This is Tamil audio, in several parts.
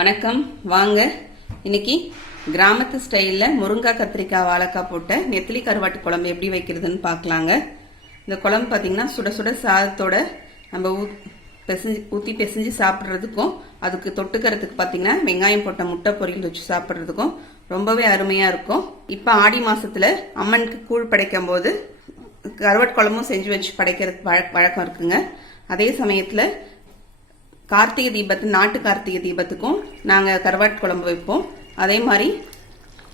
வணக்கம். வாங்க இன்னைக்கு கிராமத்து ஸ்டைலில் முருங்காய் கத்திரிக்காய் வாழைக்காய் போட்ட நெத்திலி கருவாட்டு குழம்பு எப்படி வைக்கிறதுன்னு பார்க்கலாங்க. இந்த குழம்பு பார்த்தீங்கன்னா சுட சுட சாதத்தோட நம்ம ஊற்றி பிசைஞ்சு சாப்பிட்றதுக்கும் அதுக்கு தொட்டுக்கிறதுக்கு பார்த்தீங்கன்னா வெங்காயம் போட்ட முட்டை பொரியல் வச்சு சாப்பிட்றதுக்கும் ரொம்பவே அருமையாக இருக்கும். இப்போ ஆடி மாதத்தில் அம்மனுக்கு கூழ் படைக்கும் போது கருவாட்டு குழம்பும் செஞ்சு வச்சு படைக்கிறது வழக்கம் இருக்குங்க. அதே சமயத்தில் கார்த்திகை தீபத்து நாட்டு கார்த்திகை தீபத்துக்கும் நாங்கள் கருவாட்டு குழம்பு வைப்போம். அதே மாதிரி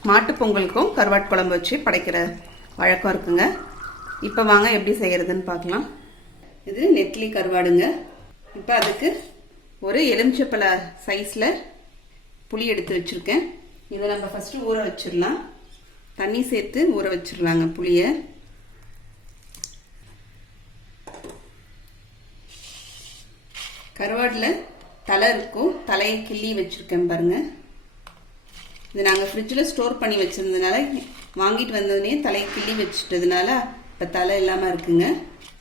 மாட்டுப் பொங்கலுக்கும் கருவாட்டு குழம்பு வச்சு படைக்கிற வழக்கம் இருக்குங்க. இப்போ வாங்க எப்படி செய்கிறதுன்னு பார்க்கலாம். இது நெத்திலி கருவாடுங்க. இப்போ அதுக்கு ஒரு எலுமிச்சப்பழ சைஸில் புளி எடுத்து வச்சுருக்கேன். இதை நம்ம ஃபஸ்ட்டு ஊற வச்சிடலாம். தண்ணி சேர்த்து ஊற வச்சிடலாங்க புளியை. கருவாட்டில் தலை இருக்கும், தலையை கிள்ளி வச்சுருக்கேன் பாருங்கள். இது நாங்கள் ஃப்ரிட்ஜில் ஸ்டோர் பண்ணி வச்சுருந்ததுனால வாங்கிட்டு வந்ததுனே தலையை கிள்ளி வச்சுட்டதுனால இப்போ தலை இல்லாமல் இருக்குங்க.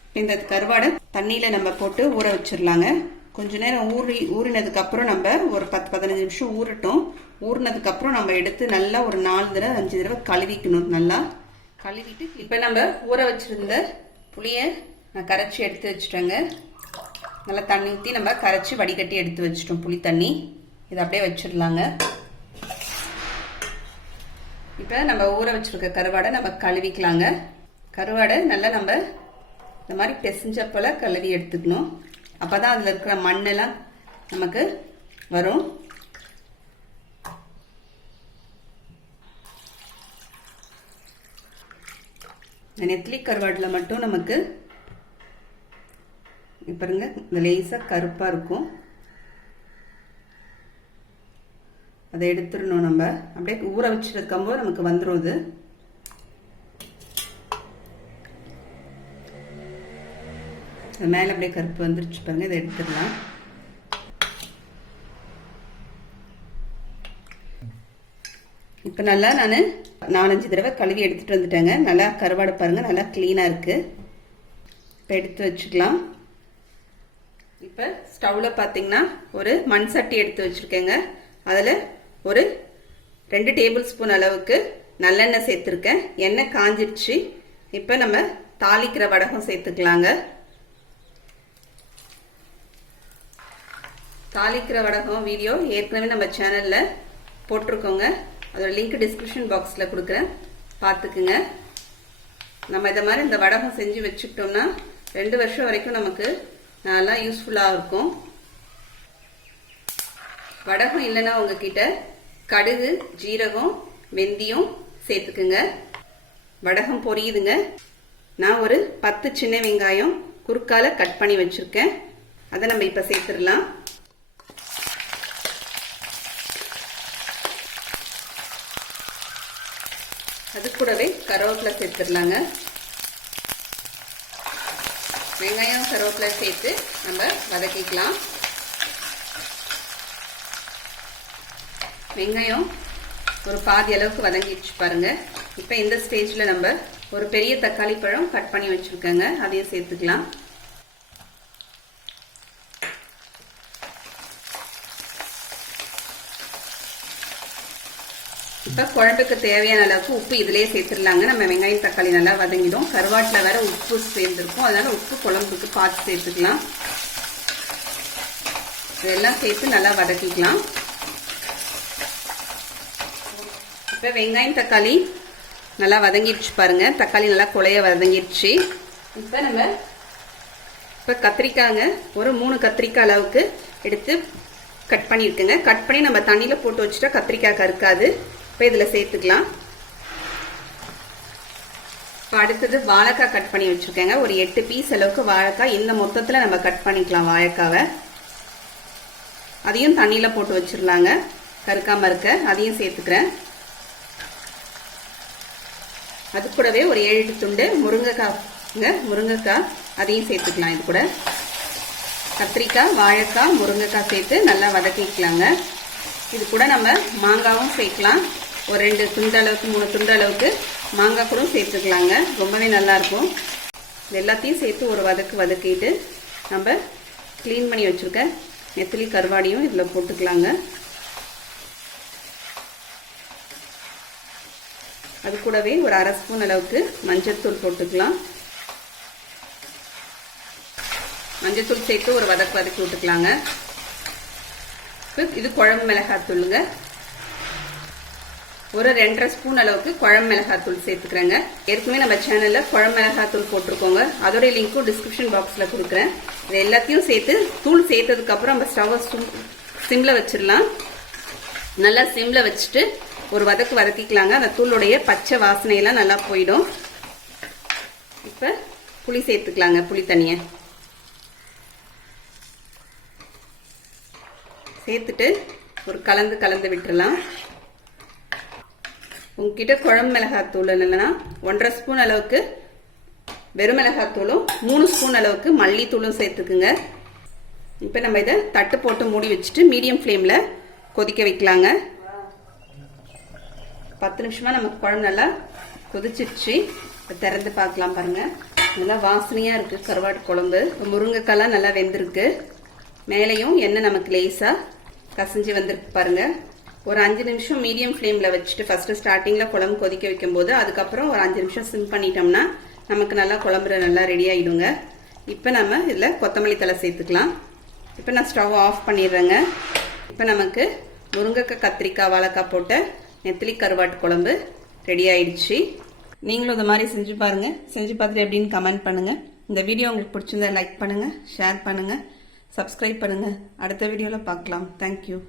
இப்போ இந்த கருவாடை தண்ணியில் நம்ம போட்டு ஊற வச்சிடலாங்க. கொஞ்ச நேரம் ஊறினதுக்கப்புறம் நம்ம ஒரு 10-15 நிமிஷம் ஊறட்டும். ஊறினதுக்கப்புறம் நம்ம எடுத்து நல்லா ஒரு 4 தடவை 5 தடவை கழுவிக்கணும். நல்லா கழுவிட்டு இப்போ நம்ம ஊற வச்சுருந்த புளியை நான் கரைச்சி எடுத்து வச்சுட்டேங்க. நல்லா தண்ணி ஊற்றி நம்ம கரைச்சி வடிகட்டி எடுத்து வச்சிட்டோம் புளி தண்ணி. இதை அப்படியே வச்சிடலாங்க. இப்போ நம்ம ஊற வச்சிருக்க கருவாடை நம்ம கழுவிக்கலாங்க. கருவாடை நல்லா நம்ம இந்த மாதிரி பிசைஞ்ச போல கழுவி எடுத்துக்கணும். அப்போ தான் அதில் இருக்கிற மண்ணெல்லாம் நமக்கு வரும். இந்த நெத்திலி கருவாடில் மட்டும் நமக்கு பாருங்க இந்த லேசாக கருப்பாக இருக்கும். அதை எடுத்துடணும். நம்ம அப்படியே ஊற வச்சுருக்கும்போது நமக்கு வந்துடும். இது மேலே அப்படியே கருப்பு வந்துருச்சு பாருங்க. இதை எடுத்துடலாம். இப்போ நல்லா நான் 4-5 தடவை கழுவி எடுத்துகிட்டு வந்துட்டேங்க. நல்லா கருவாடை பாருங்கள், நல்லா க்ளீனாக இருக்குது. இப்போ எடுத்து வச்சுக்கலாம். இப்போ ஸ்டவ்வில் பார்த்தீங்கன்னா ஒரு மண் சட்டி எடுத்து வச்சுருக்கேங்க. அதில் ஒரு 2 டேபிள் ஸ்பூன் அளவுக்கு நல்லெண்ணெய் சேர்த்துருக்கேன். எண்ணெய் காஞ்சிடுச்சு. இப்போ நம்ம தாளிக்கிற வடகம் சேர்த்துக்கலாங்க. தாளிக்கிற வடகம் வீடியோ ஏற்கனவே நம்ம சேனலில் போட்டிருக்கோங்க. அதோட லிங்க் டிஸ்கிரிப்ஷன் பாக்ஸில் கொடுக்குறேன், பார்த்துக்குங்க. நம்ம இதை மாதிரி இந்த வடகம் செஞ்சு வச்சுக்கிட்டோம்னா 2 வருஷம் வரைக்கும் நமக்கு நல்லா யூஸ்ஃபுல்லாக இருக்கும். வடகம் இல்லைன்னா உங்ககிட்ட கடுகு, ஜீரகம், வெந்தயம் சேர்த்துக்குங்க. வடகம் பொரியுதுங்க. நான் ஒரு 10 சின்ன வெங்காயம் குறுக்கால கட் பண்ணி வச்சுருக்கேன். அதை நம்ம இப்போ சேர்த்துடலாம். அது கூடவே கருவேப்பிலை சேர்த்துடலாங்க. வெங்காயம் கருவேப்பிலை சேர்த்து நம்ம வதக்கிக்கலாம். வெங்காயம் ஒரு பாதி அளவுக்கு வதங்கிடுச்சு பாருங்க. இப்போ இந்த ஸ்டேஜில் நம்ம ஒரு பெரிய தக்காளி பழம் கட் பண்ணி வச்சுருக்கேங்க, அதையும் சேர்த்துக்கலாம். இப்போ குழம்புக்கு தேவையான அளவுக்கு உப்பு இதிலே சேர்த்துடலாங்க. நம்ம வெங்காயம் தக்காளி நல்லா வதங்கிடும். கருவாட்டில் வேற உப்பு சேர்ந்துருக்கும், அதனால உப்பு குழம்புக்கு பார்த்து சேர்த்துக்கலாம். இதெல்லாம் சேர்த்து நல்லா வதக்கிக்கலாம். இப்போ வெங்காயம் தக்காளி நல்லா வதங்கிடுச்சு பாருங்க. தக்காளி நல்லா குழைய வதங்கிடுச்சு. இப்போ கத்திரிக்காய்ங்க ஒரு 3 கத்திரிக்காய் அளவுக்கு எடுத்து கட் பண்ணியிருக்குங்க. கட் பண்ணி நம்ம தண்ணியில் போட்டு வச்சுட்டா கத்திரிக்காய் கருக்காது. இப்போ இதில் சேர்த்துக்கலாம். இப்போ அடுத்தது வாழைக்காய் கட் பண்ணி வச்சுருக்கேங்க. ஒரு 8 பீஸ் அளவுக்கு வாழைக்காய். இந்த மொத்தத்தில் நம்ம கட் பண்ணிக்கலாம் வாழைக்காவை. அதையும் தண்ணியில் போட்டு வச்சிடலாங்க, கருக்காமல் இருக்க. அதையும் சேர்த்துக்கிறேன். அது கூடவே ஒரு 7 துண்டு முருங்கைக்காய் அதையும் சேர்த்துக்கலாம். இது கூட கத்திரிக்காய், வாழைக்காய், முருங்கைக்காய் சேர்த்து நல்லா வதக்கிக்கலாங்க. இது கூட நம்ம மாங்காவும் சேர்க்கலாம். ஒரு 2 துண்டு அளவுக்கு 3 துண்டு அளவுக்கு மாங்காய் கூட சேர்த்துக்கலாங்க. ரொம்பவே நல்லாயிருக்கும். இது எல்லாத்தையும் சேர்த்து ஒரு வதக்கிட்டு நம்ம க்ளீன் பண்ணி வச்சுருக்க நெத்திலி கருவாடியும் இதில் போட்டுக்கலாங்க. அது கூடவே ஒரு 1/2 ஸ்பூன் அளவுக்கு மஞ்சள்தூள் போட்டுக்கலாம். மஞ்சள்தூள் சேர்த்து ஒரு வதக்கி விட்டுக்கலாங்க. இது குழம்பு மிளகாத்தூளுங்க. ஒரு 2.5 ஸ்பூன் அளவுக்கு குழம்பு மிளகாத்தூள் சேர்த்துக்கிறேங்க. ஏற்கனவே நம்ம சேனல்ல குழம்பு மிளகாத்தூள் போட்டிருக்கோங்க. அதோட லிங்க்கும் டிஸ்கிரிப்ஷன் பாக்ஸ்ல கொடுக்குறேன். இது எல்லாத்தையும் சேர்த்து தூள் சேர்த்ததுக்கு அப்புறம் நம்ம ஸ்டவ்வை சிம்ல வச்சிடலாம். நல்லா சிம்ல வச்சுட்டு ஒரு வதக்கிக்கலாங்க. அந்த தூளுடைய பச்சை வாசனையெல்லாம் நல்லா போயிடும். இப்ப புளி சேர்த்துக்கலாங்க. புளி தண்ணியை சேர்த்துட்டு ஒரு கலந்து விட்டுறலாம். உங்ககிட்ட குழம்பு மிளகாத்தூள் இல்லைன்னா 1.5 ஸ்பூன் அளவுக்கு வெறும் மிளகாத்தூளும் 3 ஸ்பூன் அளவுக்கு மல்லித்தூளும் சேர்த்துக்குங்க. இப்போ நம்ம இதை தட்டு போட்டு மூடி வச்சுட்டு மீடியம் ஃப்ளேமில் கொதிக்க வைக்கலாங்க. 10 நிமிஷமா நமக்கு குழம்பு நல்லா கொதிச்சிருச்சு. இப்போ திறந்து பார்க்கலாம் பாருங்க. நல்லா வாசனையா இருக்கு கருவாட்டு குழம்பு. முருங்கைக்காலாம் நல்லா வெந்திருக்கு. மேலேயும் எண்ணெய் நமக்கு லேசா கசிஞ்சு வந்திருக்கு பாருங்க. ஒரு 5 நிமிஷம் மீடியம் ஃப்ளேம்ல வச்சுட்டு ஃபர்ஸ்ட் ஸ்டார்டிங்ல குழம்பு கொதிக்க வைக்கும் போது அதுக்கப்புறம் ஒரு 5 நிமிஷம் சிம் பண்ணிட்டோம்னா நமக்கு நல்லா குழம்பு நல்லா ரெடி ஆயிடுங்க. இப்போ நம்ம இதில் கொத்தமல்லி தழை சேர்த்துக்கலாம். இப்போ நான் ஸ்டவ் ஆஃப் பண்ணிடுறேங்க. இப்போ நமக்கு முருங்கைக்காய் கத்திரிக்காய் வாழைக்காய் போட்ட நெத்திலி கருவாட்டு குழம்பு ரெடி ஆயிடுச்சு. நீங்களும் இந்த மாதிரி செஞ்சு பாருங்க. செஞ்சு பார்த்துட்டு எப்படின்னு கமெண்ட் பண்ணுங்க. இந்த வீடியோ உங்களுக்கு பிடிச்சிருந்தா லைக் பண்ணுங்க, ஷேர் பண்ணுங்க, சப்ஸ்கிரைப் பண்ணுங்க. அடுத்த வீடியோவில் பார்க்கலாம். தேங்க்யூ.